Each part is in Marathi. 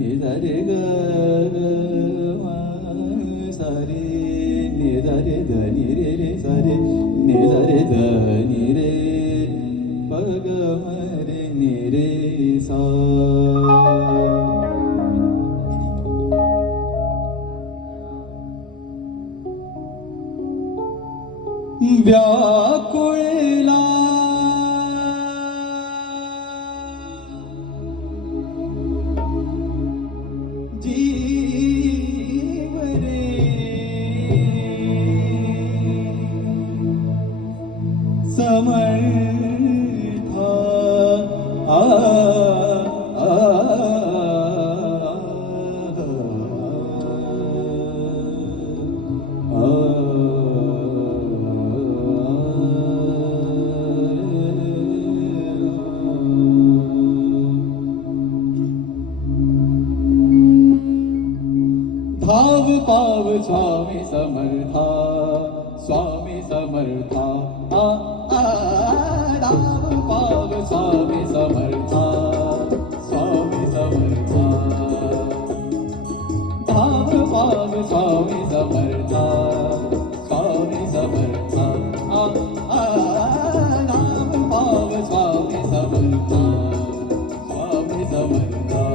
ni da re ga ma sa re ni da re da ni re re sa re ni da re da ni re pa ga ma re ni re sa. व्याकुळला जीव रे समर्था आ धाव पाव स्वामी समर्था स्वामी समर्था आ धाव पाव स्वामी समर्था स्वामी समर्था धाव पाव स्वामी समर्था स्वामी समर्था धाव पाव स्वामी समर्था स्वामी समर्था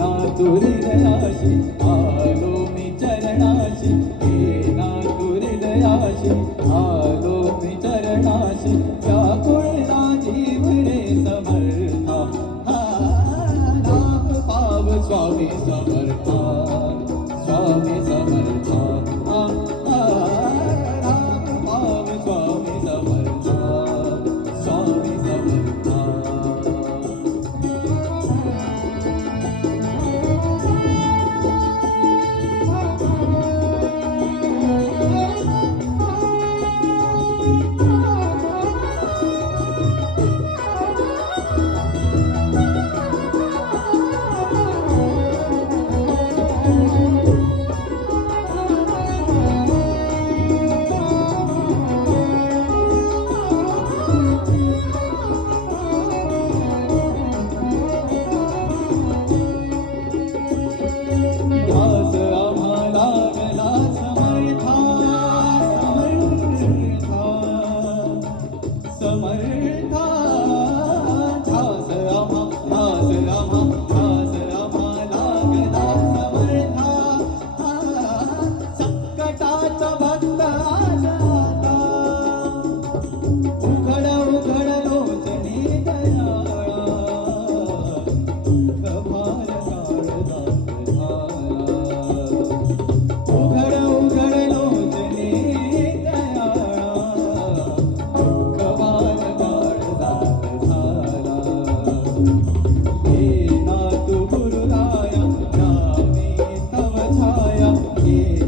ना हृदयाशी आलो मी चरणाशी ना हृदयाशी आलो मी चरणाशी व्याकुळला जीव रे समर्था नाम पाव स्वामी समर्था स्वामी समर्था नाम पाव स्वामी समर्था स्वामी समर्था. Yeah.